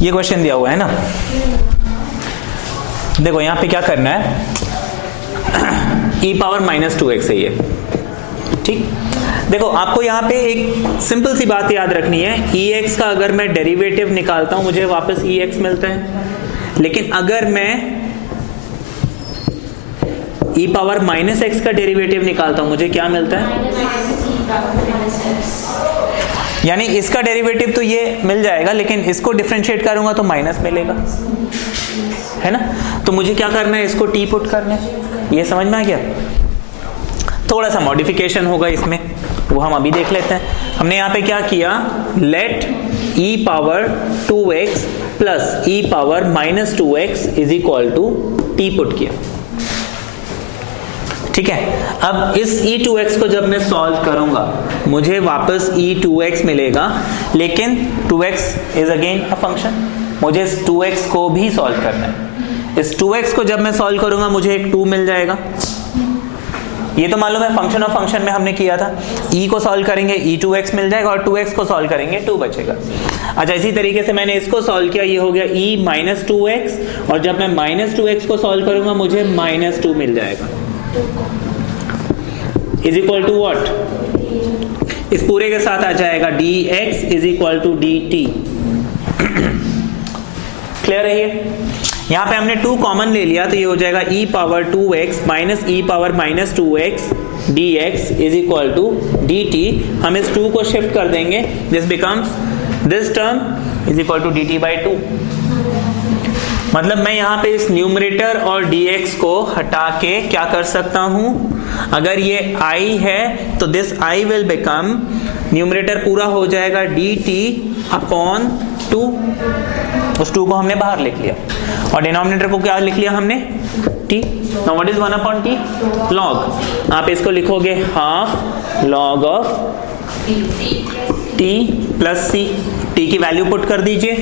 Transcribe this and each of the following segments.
ये क्वेश्चन दिया हुआ है ना, देखो यहां पे क्या करना है, e पावर -2x है ये, ठीक। देखो आपको यहाँ पे एक सिंपल सी बात याद रखनी है, ex का अगर मैं डेरिवेटिव निकालता हूं मुझे वापस ex मिलता है, लेकिन अगर मैं e पावर -x का डेरिवेटिव निकालता हूं मुझे क्या मिलता है, यानी इसका डेरिवेटिव तो ये मिल जाएगा, लेकिन इसको डिफरेंशिएट करूंगा तो माइनस मिलेगा, है ना। तो मुझे क्या करना है, इसको t पुट करना है, ये समझ में आ गया। थोड़ा सा मॉडिफिकेशन होगा इसमें, वो हम अभी देख लेते हैं। हमने यहाँ पे क्या किया, let e power 2x plus e power -2x is equal to t put किया, ठीक है। अब इस e2x को जब मैं सॉल्व करूंगा मुझे वापस e2x मिलेगा, लेकिन 2x is again a function, मुझे इस 2x को भी सॉल्व करना है। इस 2x को जब मैं सॉल्व करूंगा मुझे एक 2 मिल जाएगा, ये तो मालूम है फंक्शन ऑफ फंक्शन में हमने किया था, e को सॉल्व करेंगे e2x मिल जाएगा और 2x को सॉल्व करेंगे 2 बचेगा। अच्छा इसी तरीके से मैंने इसको सॉल्व किया, ये हो गया e -2x, और जब मैं -2x को सॉल्व करूंगा मुझे -2 मिल जाएगा, इज इक्वल टू व्हाट, इस पूरे के साथ आ जाएगा dx is equal to dt। Clear है ये। यहाँ पे हमने 2 कॉमन ले लिया तो ये हो जाएगा e power 2x minus e power -2x dx is equal to dt। हम इस 2 को शिफ्ट कर देंगे, this becomes this term is equal to dt by 2। मतलब मैं यहाँ पे इस न्यूमरेटर और dx को हटा के क्या कर सकता हूँ, अगर ये i है तो this i will become, numerator पूरा हो जाएगा dt अपॉन 2, उस 2 को हमने बाहर लिख लिया, और डिनोमिनेटर को क्या लिख लिया हमने, t। Now what is 1 upon t, log। आप इसको लिखोगे half log of t plus c, t की वैल्यू पुट कर दीजिए,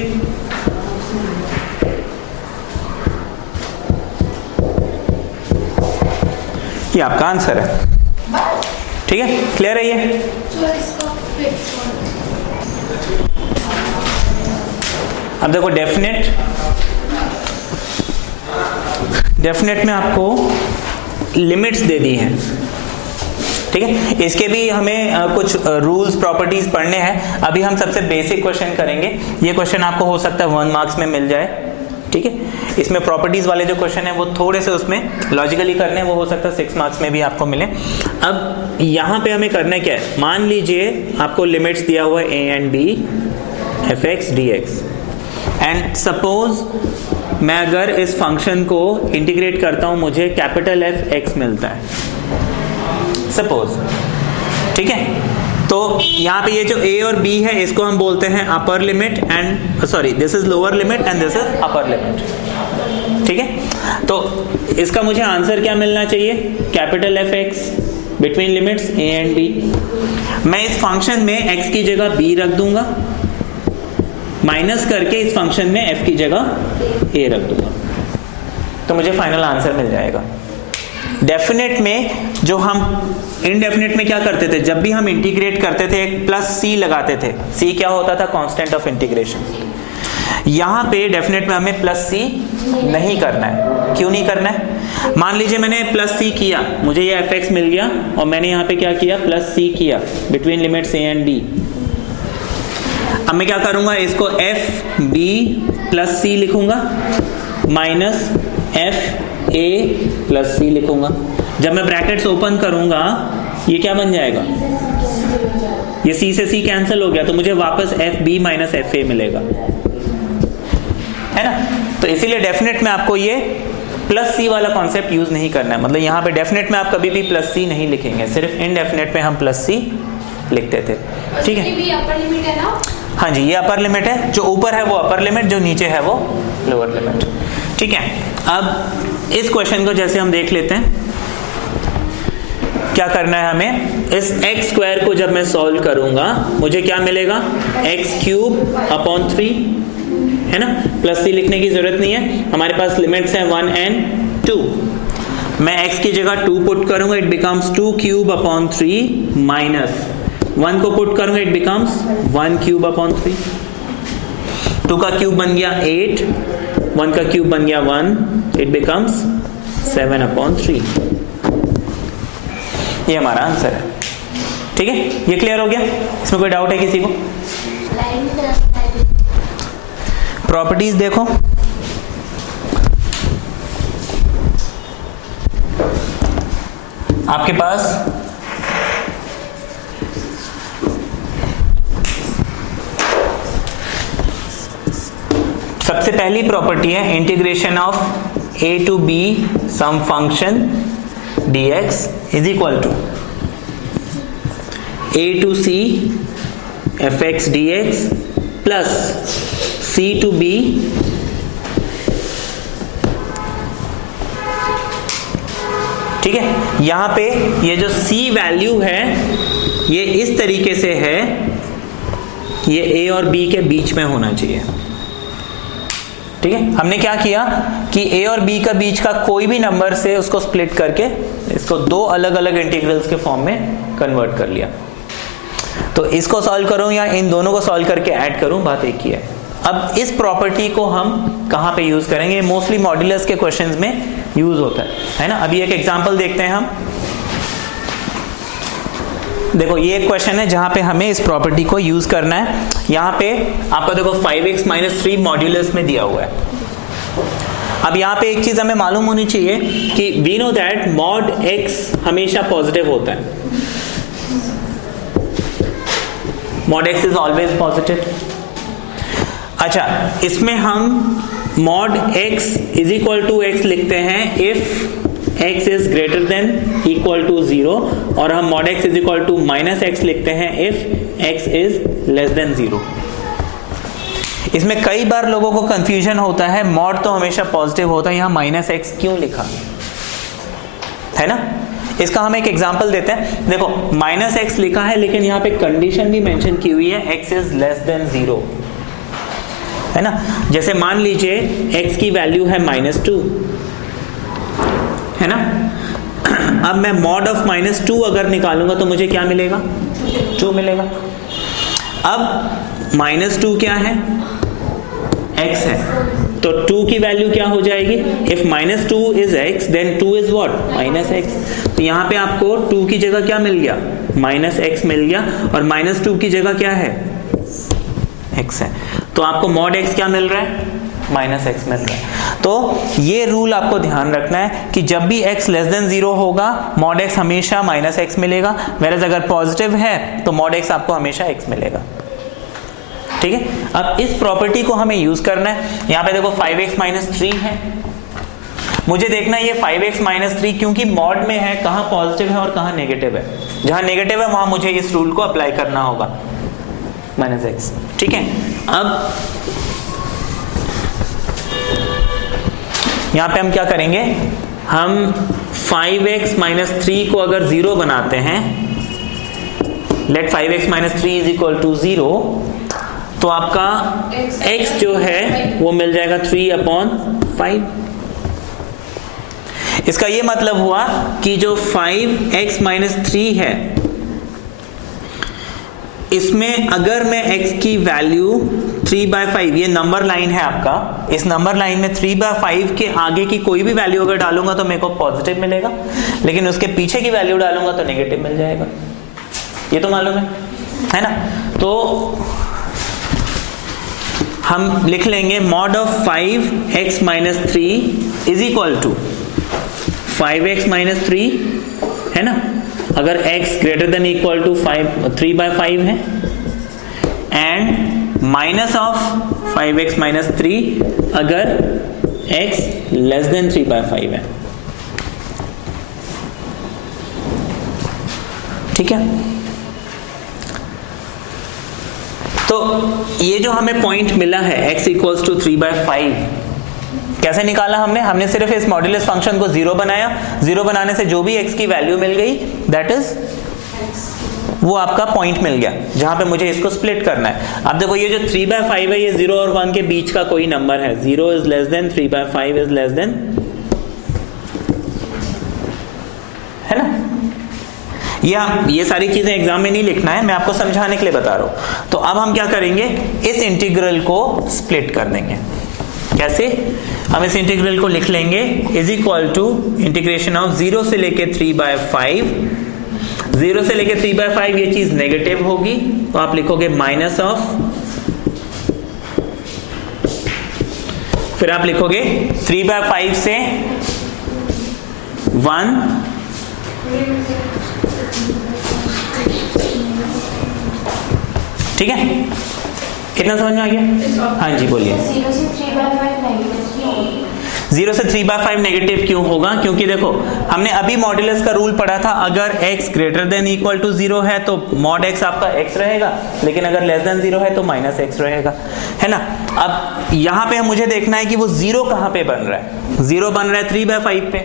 ये आपका आंसर है, ठीक है। क्लियर है ये। अब देखो डेफिनेट में आपको लिमिट्स दे दी हैं, ठीक है। इसके भी हमें कुछ रूल्स प्रॉपर्टीज पढ़ने हैं। अभी हम सबसे बेसिक क्वेश्चन करेंगे, ये क्वेश्चन आपको हो सकता है 1 मार्क्स में मिल जाए, ठीक है। इसमें प्रॉपर्टीज वाले जो क्वेश्चन है वो थोड़े से उसमें लॉजिकली करने हैं, वो हो सकता है 6 मार्क्स में भी आपको मिले। अब यहाँ पे हमें करना क्या है, मान लीजिए आपको लिमिट्स दिया हुआ है a and b fx dx, and suppose मैं अगर इस फंक्शन को इंटीग्रेट करता हूं मुझे कैपिटल F(x) मिलता है, सपोज, ठीक है। तो यहाँ पे ये जो a और b है इसको हम बोलते हैं upper limit and sorry this is lower limit and this is upper limit, ठीक है। तो इसका मुझे आंसर क्या मिलना चाहिए, capital F(x) between limits a and b। मैं इस फंक्शन में x की जगह b रख दूंगा, माइनस करके इस फंक्शन में f की जगह a रख दूंगा, तो मुझे फाइनल आंसर मिल जाएगा। डेफिनेट में जो हम इनडेफिनेट में क्या करते थे, जब भी हम इंटीग्रेट करते थे एक प्लस c लगाते थे, c क्या होता था, कांस्टेंट ऑफ इंटीग्रेशन। यहाँ पे डेफिनेट में हमें प्लस c नहीं करना है। क्यों नहीं करना है, मान लीजिए मैंने प्लस c किया, मुझे ये fx मिल गया और मैंने यहाँ पे क्या किया, प्लस c किया between limits a and b। अब मैं क्या करूंगा, इसको एफ बी प्लस सी लिखूंगा माइनस एफ ए प्लस सी लिखूंगा। जब मैं ब्रैकेट्स ओपन करूंगा ये क्या बन जाएगा, ये सी से सी कैंसिल हो गया, तो मुझे वापस f b minus f a मिलेगा, है ना। तो इसीलिए डेफिनेट में आपको ये प्लस सी वाला कॉन्सेप्ट यूज नहीं करना है, मतलब यहाँ पे डेफिनेट में आप कभी भी प्लस सी नहीं लिखेंगे, सिर्फ इनडेफिनेट में हम प्लस सी लिखते थे, ठीक है। भी अपर लिमिट है ना, हाँ जी, ये अपर लिमिट है, जो ऊपर है वो अपर लिमिट, जो नीचे है वो लोअर लिमिट, ठीक है। अब इस क्वेश्चन को जैसे हम देख लेते हैं, क्या करना है हमें, इस x स्क्वायर को जब मैं सॉल्व करूंगा मुझे क्या मिलेगा, x क्यूब अपॉन 3, है ना। प्लस सी लिखने की जरूरत नहीं है, हमारे पास लिमिट्स हैं 1 एंड 2। मैं x की जगह 2 पुट करूंगा, it becomes 2 cube upon 3 minus 1 को पुट करूंगा, इट बिकम्स 1 क्यूब अपॉन 3। 2 का क्यूब बन गया 8, 1 का क्यूब बन गया 1, इट बिकम्स 7/3। ये हमारा आंसर है। ठीक है, ये क्लियर हो गया? इसमें कोई डाउट है किसी को? प्रॉपर्टीज देखो, आपके पास सबसे पहली प्रॉपर्टी है integration of a to b some function dx is equal to a to c fx dx plus c to b ठीक है। यहां पे ये जो c वैल्यू है ये इस तरीके से है, ये a और b के बीच में होना चाहिए। ठीक है, हमने क्या किया कि a और b का बीच का कोई भी नंबर से उसको स्प्लिट करके इसको दो अलग अलग इंटीग्रल्स के फॉर्म में कन्वर्ट कर लिया। तो इसको सॉल्व करूं या इन दोनों को सॉल्व करके ऐड करूं, बात एक ही है। अब इस प्रॉपर्टी को हम कहां पे यूज करेंगे? मोस्टली मॉड्यूलस के क्वेश्चंस में यूज होता है ना। अभी एक एग्जांपल देखते हैं हम। देखो ये एक क्वेश्चन है जहां पे हमें इस प्रॉपर्टी को यूज करना है। यहां पे आपको देखो 5x - 3 मॉड्यूलस में दिया हुआ है। अब यहां पे एक चीज हमें मालूम होनी चाहिए कि we know that mod x हमेशा पॉजिटिव होता है। Mod x is always positive. अच्छा, इसमें हम mod x is equal to x लिखते हैं if x is greater than equal to 0, और हम mod x is equal to -x लिखते हैं if x is less than 0। इसमें कई बार लोगों को कंफ्यूजन होता है, मॉड तो हमेशा पॉजिटिव होता है, यहां -x क्यों लिखा है ना। इसका हम एक एग्जांपल देते हैं। देखो -x लिखा है लेकिन यहाँ पे कंडीशन भी मेंशन की हुई है, x इज लेस देन 0 है ना। जैसे मान लीजिए x की वैल्यू है -2 है ना। अब मैं मॉड ऑफ -2 अगर निकालूंगा तो मुझे क्या मिलेगा? 2 मिलेगा। अब -2 क्या है? x है, तो 2 की वैल्यू क्या हो जाएगी? If -2 is x then 2 is what? -x। तो यहाँ पे आपको 2 की जगह क्या मिल गया? -x मिल गया, और -2 की जगह क्या है? x है। तो आपको मॉड x क्या मिल रहा है? -x मिल रहा है। तो ये रूल आपको ध्यान रखना है कि जब भी x लेस देन 0 होगा मॉड x हमेशा -x मिलेगा, whereas अगर पॉजिटिव है तो मॉड x आपको हमेशा x मिलेगा। ठीक है, अब इस प्रॉपर्टी को हमें यूज करना है। यहां पे देखो 5x - 3 है, मुझे देखना है ये 5x - 3 क्योंकि मॉड में है, कहां पॉजिटिव है और कहां नेगेटिव है। जहां नेगेटिव है वहां मुझे इस रूल को अप्लाई करना होगा, -x। ठीक है, अब यहां पे हम क्या करेंगे? हम 5x - 3 को अगर 0 बनाते हैं, late 5x - 3 is equal to 0, तो आपका x जो है वो मिल जाएगा 3/5। इसका ये मतलब हुआ कि जो 5x - 3 है इसमें अगर मैं x की वैल्यू 3/5, ये नंबर लाइन है आपका, इस नंबर लाइन में 3/5 के आगे की कोई भी वैल्यू अगर डालूंगा तो मेरे को पॉजिटिव मिलेगा, लेकिन उसके पीछे की वैल्यू डालूंगा तो नेगेटिव मिल जाएगा। ये तो मालूम है ना। तो हम लिख लेंगे mod of 5x - 3 is equal to 5x - 3 है ना, अगर x greater than equal to 3/5 है, एंड माइनस ऑफ 5x - 3 अगर x लेस देन 3/5 है। ठीक है, तो ये जो हमें पॉइंट मिला है x इक्वल्स टू 3/5, कैसे निकाला हमने सिर्फ इस मॉड्यूलस फंक्शन को 0 बनाया। 0 बनाने से जो भी x की वैल्यू मिल गई दैट इज वो आपका पॉइंट मिल गया जहां पे मुझे इसको स्प्लिट करना है। अब देखो ये जो 3/5 है ये 0 और 1 के बीच का कोई नंबर है, 0 is less then 3/5 is less then, है ना। या ये सारी चीजें एग्जाम में नहीं लिखना है, मैं आपको समझाने के लिए बता रहा हूं। तो अब हम क्या करेंगे, इस इंटीग्रल को स्प्लिट कर देंगे। कैसे? हम इस इंटीग्रल को लिख लेंगे is equal to integration of 0 से लेके 3/5। 0 से लेके 3/5 ये चीज नेगेटिव होगी, तो आप लिखोगे माइनस ऑफ, फिर आप लिखोगे 3/5 से 1, ठीक है? कितना समझ में आ गया? हाँ जी बोलिए। 0 से 3/5 नेगेटिव क्यों होगा? क्योंकि देखो हमने अभी मॉड्यूलस का रूल पढ़ा था, अगर x greater than equal to 0 है तो मॉड x आपका x रहेगा, लेकिन अगर लेस देन 0 है तो माइनस x रहेगा, है ना? अब यहाँ पे मुझे देखना है कि वो 0 कहाँ पे बन रहा है। 0 बन रहा है 3/5 पे,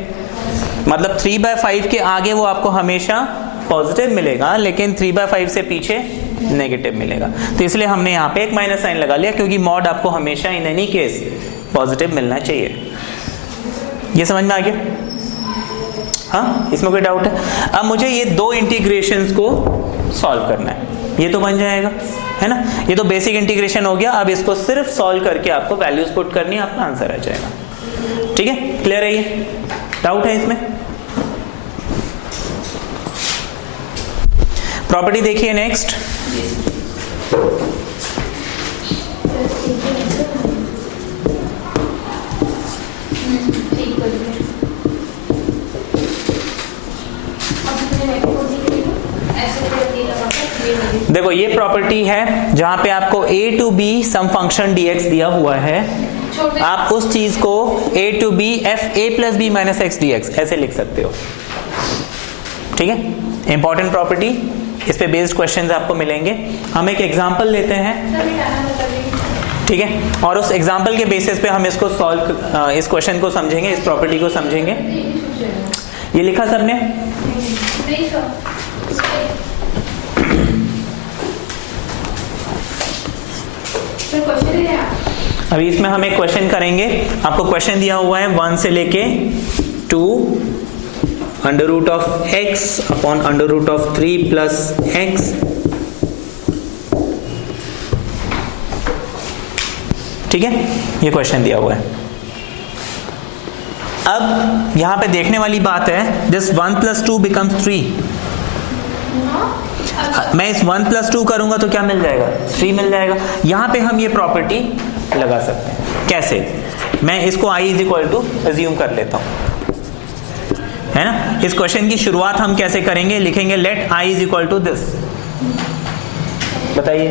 मतलब 3/5 के आगे वो आपको हमेशा पॉजिटिव मिलेगा, लेकिन 3/5 से पीछे नेगेटिव मिलेगा। तो इसलिए हमने यहाँ पे एक माइनस साइन लगा लिया, क्योंकि मॉड आपको हमेशा इन एनी केस पॉजिटिव मिलना चाहिए। ये समझ में आ गया? हाँ, इसमें कोई डाउट है? अब मुझे ये दो इंटीग्रेशंस को सॉल्व करना है। ये तो बन जाएगा, है ना? ये तो बेसिक इंटीग्रेशन हो गया। अब इसको सिर्फ सॉल्व करके आपको वैल्यूज पुट करनी है, आपका आंसर आ जाएगा। ठीक है, क्लियर है? ये डाउट है इसमें? प्रॉपर्टी देखिए नेक्स्ट। देखो ये प्रॉपर्टी है जहां पे आपको a to b some function dx दिया हुआ है, आप उस चीज को a to b f a plus b minus x dx ऐसे लिख सकते हो। ठीक है, इंपॉर्टेंट प्रॉपर्टी, इस पे बेस्ड क्वेश्चंस आपको मिलेंगे। हम एक एग्जांपल लेते हैं, ठीक है, और उस एग्जांपल के बेसिस पे हम इसको सॉल्व, इस क्वेश्चन को समझेंगे, इस प्रॉपर्टी को समझेंगे। ये लिखा सबने? अभी इसमें हम एक क्वेश्चन करेंगे। आपको क्वेश्चन दिया हुआ है 1 से लेके 2 under root of x upon under root of 3 plus x। ठीक है, ये क्वेश्चन दिया हुआ है। अब यहां पे देखने वाली बात है, दिस 1 प्लस 2 बिकम्स 3। मैं इस 1 प्लस 2 करूंगा तो क्या मिल जाएगा? 3 मिल जाएगा। यहां पे हम ये प्रॉपर्टी लगा सकते हैं। कैसे? मैं इसको i is equal to assume कर लेता हूं, है ना? इस क्वेश्चन की शुरुआत हम कैसे करेंगे? लिखेंगे let i is equal to this. बताइए।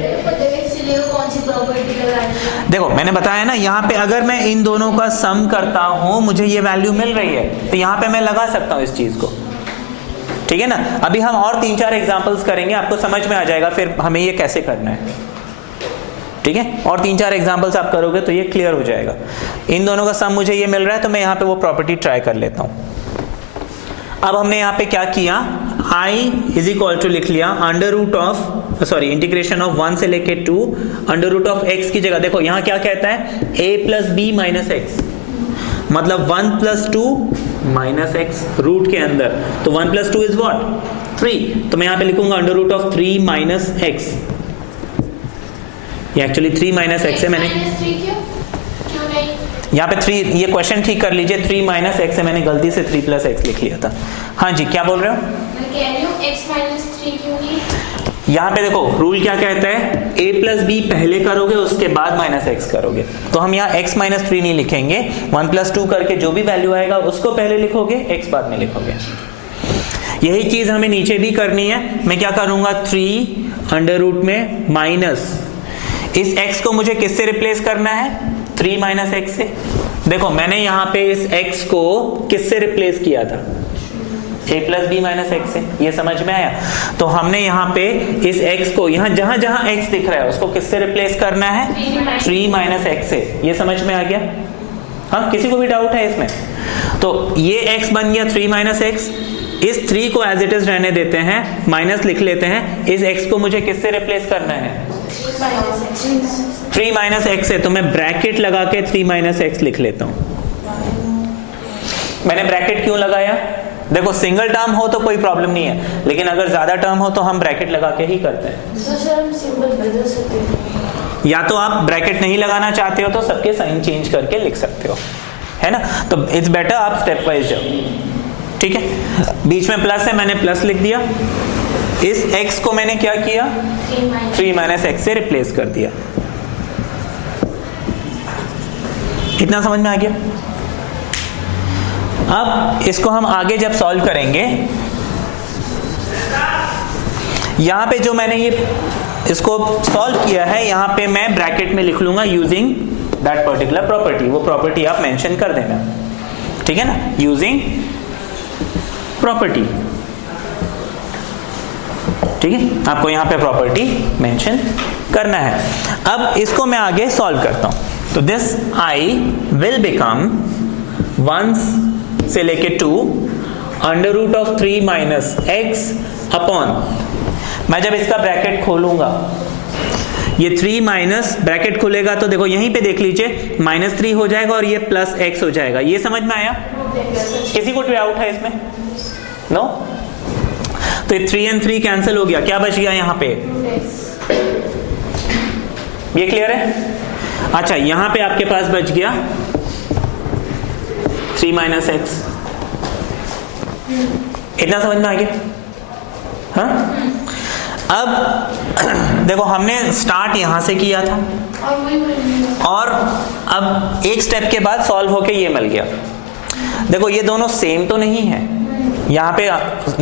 देखो मैंने बताया ना, यहाँ पे अगर मैं इन दोनों का सम करता हूं, मुझे ये वैल्यू मिल रही है, तो यहाँ पे मैं लगा सकता हूं इस चीज को। ठीक है ना? अभी हम और 3-4 एग्जांपल्स करेंगे, आपको समझ में आ जाएगा फिर हमें ये कैसे करना है। ठीक है, और 3-4 एग्जांपल्स आप करोगे तो ये क्लियर हो जाएगा। इन दोनों का सम मुझे ये मिल रहा है, तो मैं यहाँ पे वो प्रॉपर्टी ट्राई कर लेता हूँ। अब हमने यहाँ पे क्या किया, i इज इक्वल टू लिख लिया under root of, sorry, integration of 1 से लेके 2 अंडर रूट ऑफ x की जगह देखो यहाँ क्या कहता है, a plus b minus x, मतलब 1 प्लस 2 माइनस एक्स रूट के अंदर, तो 1 प्लस 2 इज व्हाट? 3। तो मैं यहाँ पे लिखूंगा under root of 3 minus x. ये एक्चुअली 3 माइनस एक्स है, मैंने यहाँ पे 3, ये क्वेश्चन ठीक कर लीजिए, 3 माइनस एक्स है, मैंने गलती से 3 प्लस एक्स लिख लिया था। हाँ जी, क्या बोल रहे हो? यहाँ पे देखो रूल क्या कहता है, a प्लस बी पहले करोगे उसके बाद माइनस एक्स करोगे, तो हम यहाँ x माइनस 3 नहीं लिखेंगे, 1 प्लस 2 करके जो भी वैल्यू आएगा उसको पहले लिखोगे, x बाद में लिखोगे। यही चीज हमें नीचे भी करनी है। मैं क्या करूंगा, 3 अंडर रूट में माइनस, इस x को मुझे किससे रिप्लेस करना है? 3 माइनस एक्स से। देखो मैंने यहाँ पे इस x को किससे रिप्लेस किया था? a plus b minus x से। ये समझ में आया? तो हमने यहाँ पे इस x को, यहाँ जहां जहां x दिख रहा है उसको किससे रिप्लेस करना है? 3 माइनस एक्स से। ये समझ में आ गया? हाँ, किसी को भी डाउट है इसमें? तो ये x बन गया 3 माइनस एक्स, इस 3 को एज इट इज रहने देते हैं, माइनस लिख लेते हैं, इस x को मुझे किससे रिप्लेस करना है? 3 माइनस एक्स है, तो मैं ब्रैकेट लगा के 3 माइनस एक्स लिख लेता हूं। मैंने ब्रैकेट क्यों लगाया? देखो सिंगल टर्म हो तो कोई प्रॉब्लम नहीं है, लेकिन अगर ज्यादा टर्म हो तो हम ब्रैकेट लगा के ही करते हैं। सर हम सिंबल बदल सकते हैं, या तो आप ब्रैकेट नहीं लगाना चाहते हो तो सबके साइन चेंज करके लिख सकते हो, है ना। तो इट्स बेटर आप स्टेप वाइज जाओ, ठीक है। बीच में प्लस है, मैंने प्लस लिख दिया। इस x को मैंने क्या किया, 3 माइनस एक्स से रिप्लेस कर दिया। इतना समझ में आ गया। अब इसको हम आगे जब सॉल्व करेंगे, यहां पे जो मैंने ये इसको सॉल्व किया है, यहां पे मैं ब्रैकेट में लिख लूंगा यूजिंग दैट पर्टिकुलर प्रॉपर्टी। वो प्रॉपर्टी आप मेंशन कर देना, ठीक है ना, यूजिंग प्रॉपर्टी, ठीक है। आपको यहां पे प्रॉपर्टी मेंशन करना है। अब इसको मैं आगे सॉल्व करता हूं। तो दिस i विल बिकम 1 से लेके 2 under root of 3 minus x upon, मैं जब इसका ब्रैकेट खोलूंगा, ये 3 माइनस ब्रैकेट खुलेगा तो देखो यहीं पे देख लीजिए -3 हो जाएगा और ये प्लस x हो जाएगा। ये समझ में आया? किसी को डाउट है इसमें? नो? तो ये 3 and 3 कैंसिल हो गया, क्या बच गया यहाँ पे? ये क्लियर है? अच्छा, यहां पे आपके पास बच गया 3 माइनस एक्स। इतना समझ में आ गया? हाँ? अब देखो हमने स्टार्ट यहां से किया था और अब एक स्टेप के बाद सॉल्व होके ये मिल गया। देखो ये दोनों सेम तो नहीं है, यहाँ पे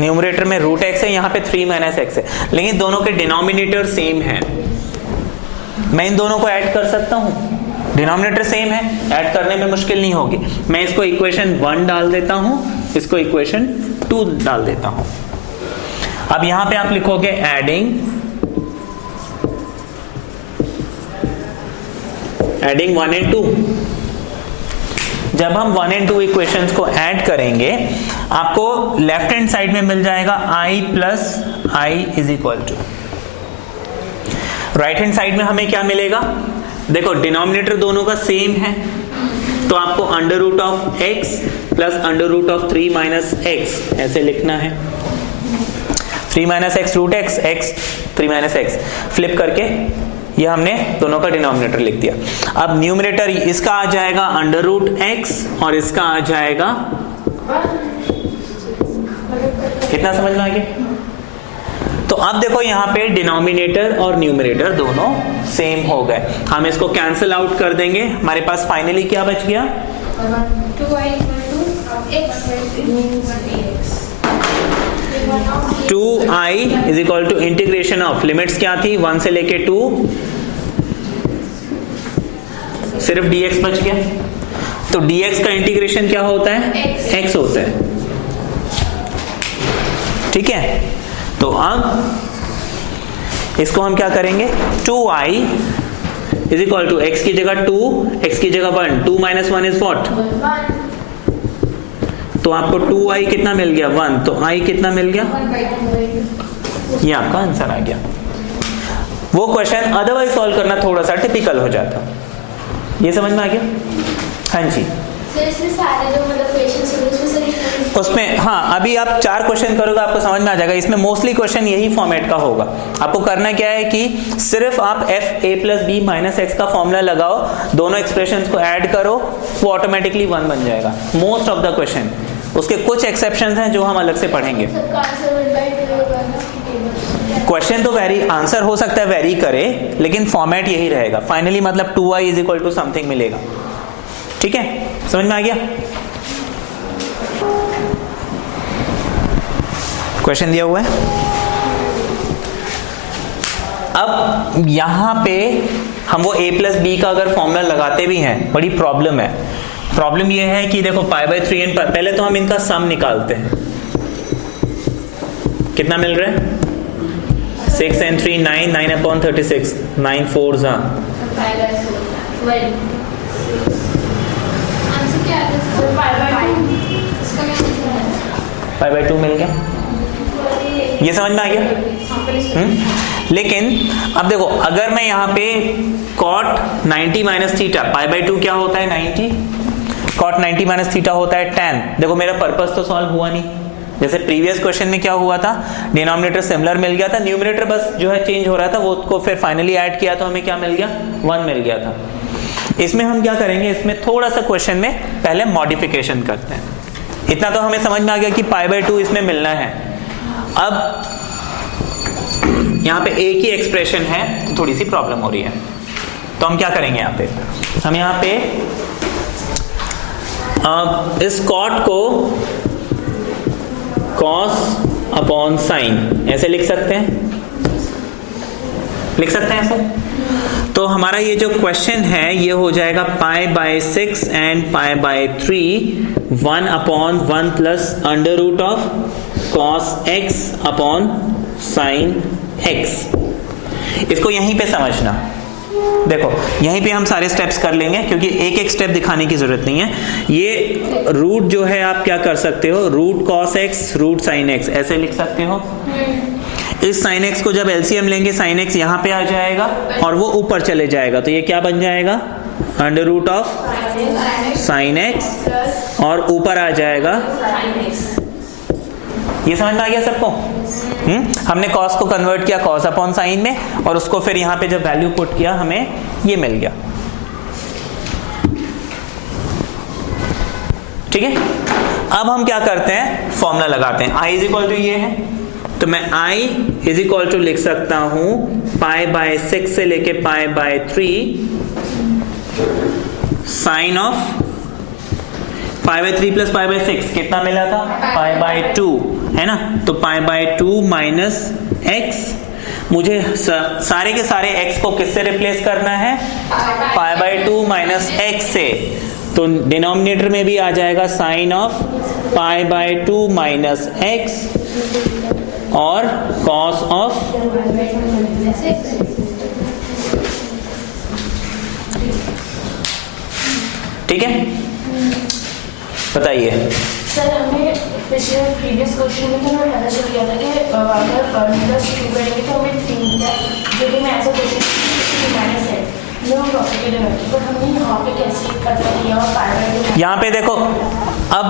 न्यूमरेटर में रूट एक्स है, यहाँ पे 3 माइनस एक्स है, लेकिन दोनों के डिनोमिनेटर सेम है। मैं इन दोनों को ऐड कर सकता हूँ, डिनोमिनेटर सेम है, ऐड करने में मुश्किल नहीं होगी। मैं इसको इक्वेशन 1 डाल देता हूँ, इसको इक्वेशन 2 डाल देता हूँ। अब यहां पे आप लिखोगे एडिंग 1 and 2। जब हम 1 and 2 इक्वेशंस को ऐड करेंगे, आपको लेफ्ट हैंड साइड में मिल जाएगा i plus i is equal to, right hand side में हमें क्या मिलेगा? देखो डिनोमिनेटर दोनों का सेम है, तो आपको under root of x plus under root of 3 minus x ऐसे लिखना है। 3 minus x root x, x 3 minus x, flip करके ये हमने दोनों का डिनोमिनेटर लिख दिया। अब न्यूमरेटर इसका आ जाएगा अंडर रूट एक्स और इसका आ जाएगा, इतना समझ में आ गया? तो अब देखो यहाँ पे डिनोमिनेटर और न्यूमरेटर दोनों सेम हो गए। हम इसको कैंसिल आउट कर देंगे, हमारे पास फाइनली क्या बच गया? 2i is equal to integration of, limits क्या थी? 1 से लेके 2, सिर्फ dx बच गया। तो dx का इंटीग्रेशन क्या होता है? x होता है, ठीक है। तो अब इसको हम क्या करेंगे? 2i is equal to x की जगह 2, x की जगह 1, 2 माइनस 1 इज व्हाट? तो आपको 2i कितना मिल गया? 1। तो i कितना मिल गया? ये आपका आंसर आ गया। वो क्वेश्चन अदरवाइज सॉल्व करना थोड़ा सा टिपिकल हो जाता। ये समझ में आ गया? हाँ जी। इसमें सारे जो मतलब क्वेश्चंस हैं उसमें से उसमें, हाँ, अभी आप 4 क्वेश्चन करोगे आपको समझ में आ जाएगा। इसमें मोस्टली क्वेश्चन यही फॉर्मेट का होगा। आपको करना क्या है कि सिर्फ आप f a plus b minus x का फॉर्मूला लगाओ, दोनों एक्सप्रेशंस को ऐड करो, वो ऑटोमेटिकली 1 बन जाएगा मोस्ट ऑफ द क्वेश्चन। उसके कुछ एक्सेप्शंस हैं जो हम अलग से पढ़ेंगे। क्वेश्चन तो वेरी, आंसर हो सकता है वेरी करे, लेकिन फॉर्मेट यही रहेगा। फाइनली मतलब 2i is equal to something मिलेगा, ठीक है? समझ में आ गया? क्वेश्चन दिया हुआ है। अब यहां पे हम वो a प्लस बी का अगर फॉर्मूला लगाते भी हैं, बड़ी प्रॉब्लम है। प्रॉब्लम ये है कि देखो π/3 एंड पहले तो हम इनका सम निकालते हैं। कितना मिल रहा है? 6 and 3 9, 9 upon 36, 9 4s are π/2 मिल गया। ये समझ में आ गया? लेकिन अब देखो अगर मैं यहाँ पे cot 90 माइनस थीटा, π/2 क्या होता है? 90, cot 90 माइनस थीटा होता है tan। देखो मेरा पर्पस तो सॉल्व हुआ नहीं, जैसे प्रीवियस क्वेश्चन में क्या हुआ था, डिनोमिनेटर सिमिलर मिल गया था, न्यूमरेटर बस जो है चेंज हो रहा था, वो उसको फिर फाइनली ऐड किया तो हमें क्या मिल गया, 1 मिल गया था। इसमें हम क्या करेंगे, इसमें थोड़ा सा क्वेश्चन में पहले मॉडिफिकेशन करते हैं। इतना तो हमें समझ में आ गया कि π/2 इसमें मिलना है। अब यहाँ पे एक ही एक्सप्रेशन है तो थोड़ी सी प्रॉब्लम हो रही है, तो हम क्या करेंगे, यहाँ पे हम यहाँ पे इस कॉट को cos अपॉन साइन ऐसे लिख सकते हैं, ऐसे। तो हमारा ये जो क्वेश्चन है ये हो जाएगा π/6 and π/3 1/1 plus under root of cos x upon sine x। इसको यहीं पे समझना, देखो यहीं पे हम सारे स्टेप्स कर लेंगे क्योंकि एक एक स्टेप दिखाने की जरूरत नहीं है। ये रूट जो है आप क्या कर सकते हो, root cos x root sin x ऐसे लिख सकते हो। इस sin x को जब LCM लेंगे sin x यहाँ पे आ जाएगा और वो ऊपर चले जाएगा, तो ये क्या बन जाएगा, under root of sin x और ऊपर आ जाएगा। ये समझ में आ गया सबको? हमने cos को कन्वर्ट किया cos अपॉन साइन में और उसको फिर यहाँ पे जब वैल्यू पुट किया हमें ये मिल गया। ठीक है, अब हम क्या करते हैं, फॉर्मूला लगाते हैं। i इज इक्वल टू ये है, तो मैं i इज इक्वल टू लिख सकता हूं π/6 से लेके π/3 साइन ऑफ π/3 प्लस π/6 कितना मिला था, π/2 है ना, तो π/2 माइनस x। मुझे सारे के सारे x को किससे रिप्लेस करना है, π/2 माइनस x से, तो डिनोमिनेटर में भी आ जाएगा साइन ऑफ π/2 माइनस x और cos ऑफ ठीक है। बताइए सर, हमें पिछले प्रीवियस क्वेश्चन में तो हमें पता चल गया था कि अगर प्लस 2 करेंगे तो हमें 3 मिलता है, जो कि मैं ऐसा क्वेश्चन माइनस है जो हम प्रॉपर्टी में रखते हैं, बट हमने यहाँ पे कैसे करना दिया और π/2। यहाँ पे देखो, अब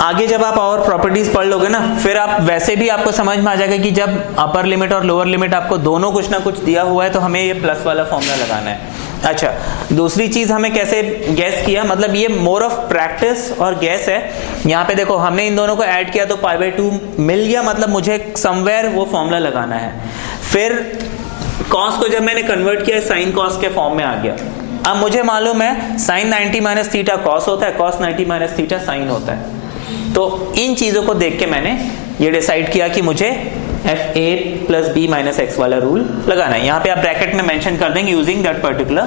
आगे जब आप और प्रॉपर्टीज पढ़ लोगे ना, फिर आप वैसे भी आपको समझ में आ जाएगा कि जब अपर लिमिट और लोअर लिमिट आपको दोनों कुछ ना कुछ दिया हुआ है तो हमें ये प्लस वाला फॉर्मूला लगाना है। अच्छा, दूसरी चीज हमें कैसे गैस किया, मतलब ये मोर ऑफ प्रैक्टिस और गैस है। यहाँ पे देखो हमने इन दोनों को ऐड किया तो π/2 मिल गया, मतलब मुझे समवेयर वो फॉर्मूला लगाना है। फिर cos को जब मैंने कन्वर्ट किया साइन cos के फॉर्म में आ गया। अब मुझे मालूम है sin 90 माइनस थीटा cos होता है, cos 90 माइनस थीटा साइन होता है। तो इन चीजों को देख के मैंने ये डिसाइड किया कि मुझे f(a + b - x) वाला रूल लगाना है। यहाँ पे आप ब्रैकेट में मेंशन कर देंगे यूजिंग दैट पर्टिकुलर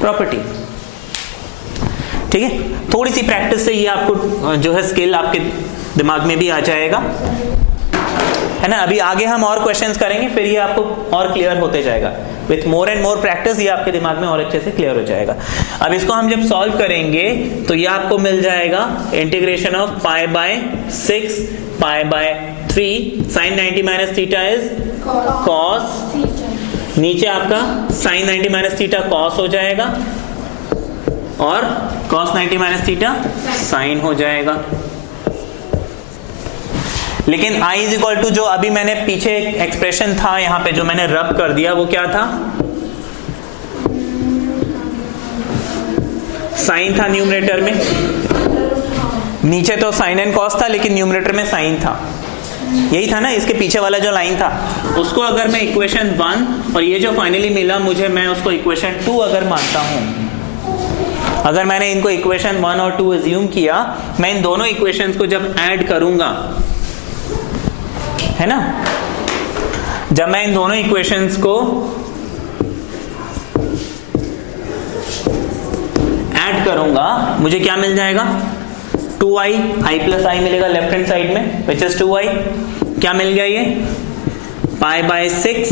प्रॉपर्टी। ठीक है, थोड़ी सी प्रैक्टिस से ये आपको जो है स्किल आपके दिमाग में भी आ जाएगा, है ना। अभी आगे हम और क्वेश्चंस करेंगे, फिर ये आपको और क्लियर होते जाएगा। With more and more practice ये आपके दिमाग में और अच्छे से क्लियर हो जाएगा। अब इसको हम जब सॉल्व करेंगे तो ये आपको मिल जाएगा integration of π/6 π/3 sin 90 minus theta is cos, नीचे आपका sin 90 माइनस थीटा cos हो जाएगा और cos 90 माइनस थीटा sin हो जाएगा। लेकिन i इज इक्वल टू जो अभी मैंने पीछे एक्सप्रेशन था यहाँ पे जो मैंने रब कर दिया वो क्या था, साइन था न्यूमरेटर में, नीचे तो साइन एंड कॉस था लेकिन न्यूमरेटर में साइन था। यही था ना, इसके पीछे वाला जो लाइन था उसको अगर मैं इक्वेशन 1 और ये जो फाइनली मिला मुझे, मैं उसको इक्वेशन 2 अगर मानता हूं, अगर मैंने इनको इक्वेशन 1 और 2 एज्यूम किया, मैं इन दोनों इक्वेशंस को जब ऐड करूंगा, है ना, जब मैं इन दोनों इक्वेशंस को ऐड करूंगा मुझे क्या मिल जाएगा, 2i, i प्लस i मिलेगा लेफ्ट हैंड साइड में, विच इज 2i। क्या मिल गया ये, π/6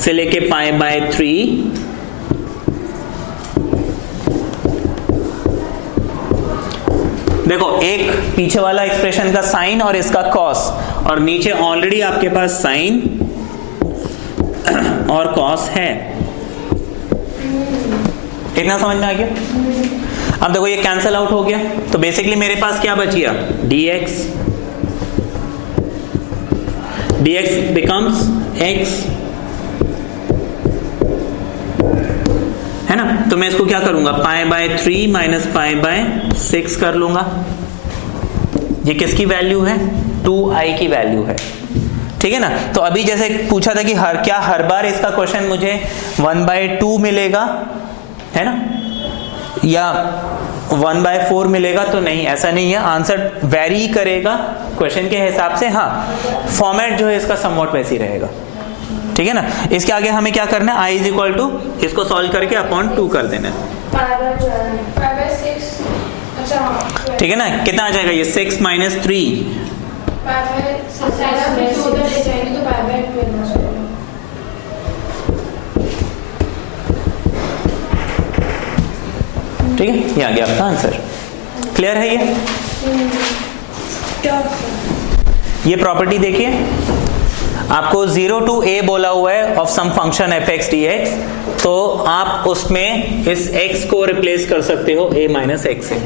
से लेके π/3 देखो, एक पीछे वाला एक्सप्रेशन का साइन और इसका कॉस, और नीचे ऑलरेडी आपके पास साइन और कॉस है। इतना समझ में आ गया? अब देखो ये कैंसल आउट हो गया, तो बेसिकली मेरे पास क्या बच गया, dx becomes x, है ना। तो मैं इसको क्या करूंगा, π/3 माइनस π/6 कर लूंगा। ये किसकी वैल्यू है, 2i की वैल्यू है, ठीक है ना। तो अभी जैसे पूछा था कि हर बार इसका क्वेश्चन मुझे 1/2 मिलेगा, है ना, या 1/4 मिलेगा, तो नहीं, ऐसा नहीं है, आंसर वेरी करेगा क्वेश्चन के हिसाब से। हाँ, फॉर्मेट जो है इसका समवॉट वैसे ही रहेगा, ठीक है ना। इसके आगे हमें क्या करना है, i इज इक्वल टू इसको सॉल्व करके अपॉन 2 कर देना है, ठीक है ना। कितना आ जाएगा ये, 6 माइनस 3, ठीक है, ये आ गया आपका आंसर। क्लियर है ये प्रॉपर्टी देखिए, आपको 0 to a बोला हुआ है of some function f(x) dx, तो आप उसमें इस x को रिप्लेस कर सकते हो a माइनस x से।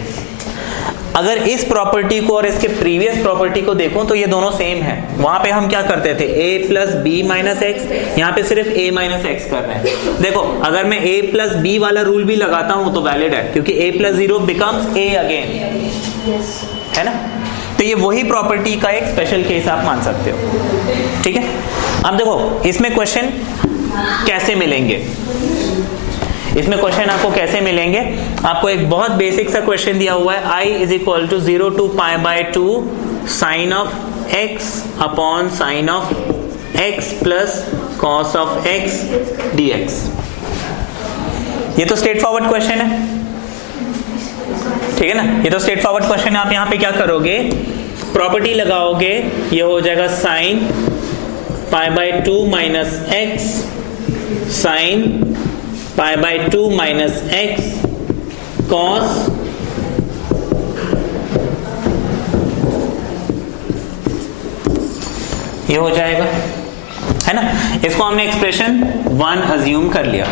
अगर इस प्रॉपर्टी को और इसके प्रीवियस प्रॉपर्टी को देखूं तो ये दोनों सेम है। वहां पे हम क्या करते थे, a plus b minus x, यहाँ पे सिर्फ a माइनस एक्स कर रहे हैं। देखो अगर मैं a प्लस बी वाला रूल भी लगाता हूं तो वैलिड है, क्योंकि a plus 0 becomes a again, है ना। तो ये वही प्रॉपर्टी का एक स्पेशल केस आप मान सकते हो, ठीक है। अब देखो इसमें क्वेश्चन कैसे मिलेंगे, इसमें क्वेश्चन आपको कैसे मिलेंगे, आपको एक बहुत बेसिक सा क्वेश्चन दिया हुआ है, i is equal to 0 to π/2 sine of x upon sine of x plus cos of x dx। ये तो स्ट्रेट फॉरवर्ड क्वेश्चन है, ठीक है ना, ये तो स्ट्रेट फॉरवर्ड क्वेश्चन है। आप यहाँ पे क्या करोगे, प्रॉपर्टी लगाओगे, ये हो जाएगा sine π/2 minus x sine π/2 minus x cos ये हो जाएगा, है ना। इसको हमने एक्सप्रेशन 1 अज्यूम कर लिया।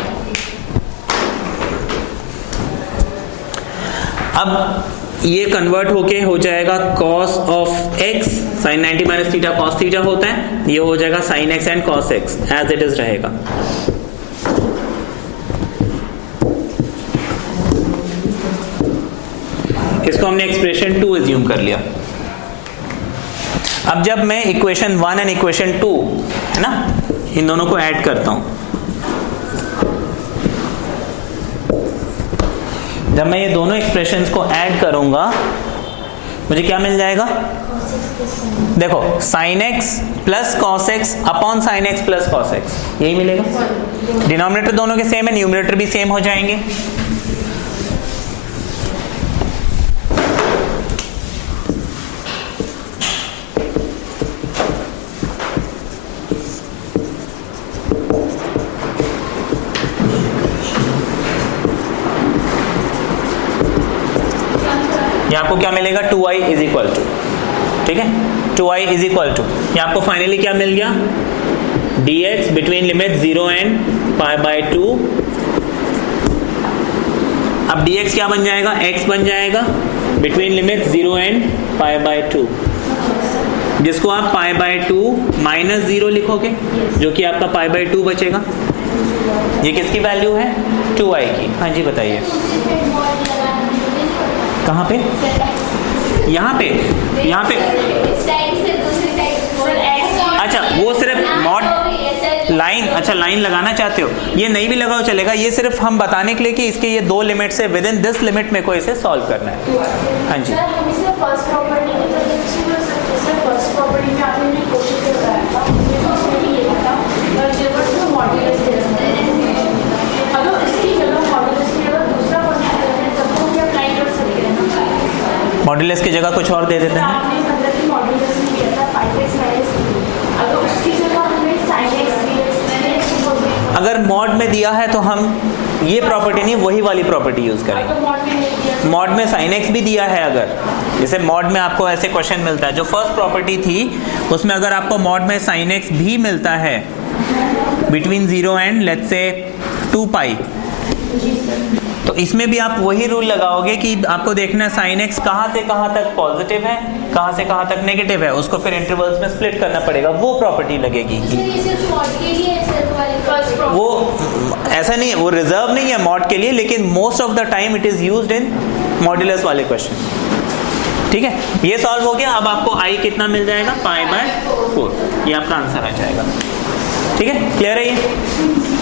अब ये कन्वर्ट होके हो जाएगा cos of x, sin 90 minus theta cos theta होता है, ये हो जाएगा sin x and cos x as it is रहेगा। इसको हमने एक्सप्रेशन 2 अज्यूम कर लिया। अब जब मैं इक्वेशन 1 एंड इक्वेशन 2, है ना, इन दोनों को ऐड करता हूं, जब मैं ये दोनों एक्सप्रेशंस को ऐड करूंगा मुझे क्या मिल जाएगा, देखो sin x plus cos x upon sin x plus cos x, यही मिलेगा। डिनोमिनेटर दोनों के सेम है, न्यूमरेटर भी सेम हो जाएंगे। आपको क्या मिलेगा, 2i इज इक्वल टू, ठीक है, 2i इज इक्वल टू, ये आपको फाइनली क्या मिल गया, dx बिटवीन लिमिट 0 एंड π/2। अब dx क्या बन जाएगा, x बन जाएगा बिटवीन लिमिट 0 एंड π/2, जिसको आप π/2 माइनस 0 लिखोगे, जो कि आपका π/2 बचेगा। ये किसकी वैल्यू है, 2i की। हाँ जी बताइए, कहाँ पे, यहाँ पे, यहाँ पे, अच्छा वो सिर्फ मॉड लाइन, अच्छा लाइन लगाना चाहते हो, ये नहीं भी लगाओ चलेगा, ये सिर्फ हम बताने के लिए कि इसके ये 2 लिमिट से विद इन दिस लिमिट में को इसे सॉल्व करना है। हाँ जी मॉड्यूलस की जगह कुछ और दे देते हैं। अगर मॉड में दिया है तो हम ये प्रॉपर्टी नहीं, वही वाली प्रॉपर्टी यूज करेंगे। मॉड में sin x भी दिया है, अगर जैसे मॉड में आपको ऐसे क्वेश्चन मिलता है, जो फर्स्ट प्रॉपर्टी थी उसमें अगर आपको मॉड में sin x भी मिलता है between 0 and let's say 2 pi, ji sir. तो इसमें भी आप वही रूल लगाओगे कि आपको देखना है साइन एक्स कहाँ से कहाँ तक पॉजिटिव है, कहाँ से कहाँ तक नेगेटिव है, उसको फिर इंटरवल्स में स्प्लिट करना पड़ेगा, वो प्रॉपर्टी लगेगी। वो ऐसा नहीं है, वो रिजर्व नहीं है मॉड के लिए, लेकिन most of the time it is used in modulus वाले क्वेश्चन। ठीक है, ये सॉल्व हो गया। अब आपको आई कितना मिल जाएगा, पाई बाय 4, ये आपका आंसर आ जाएगा। ठीक है, क्लियर है ये?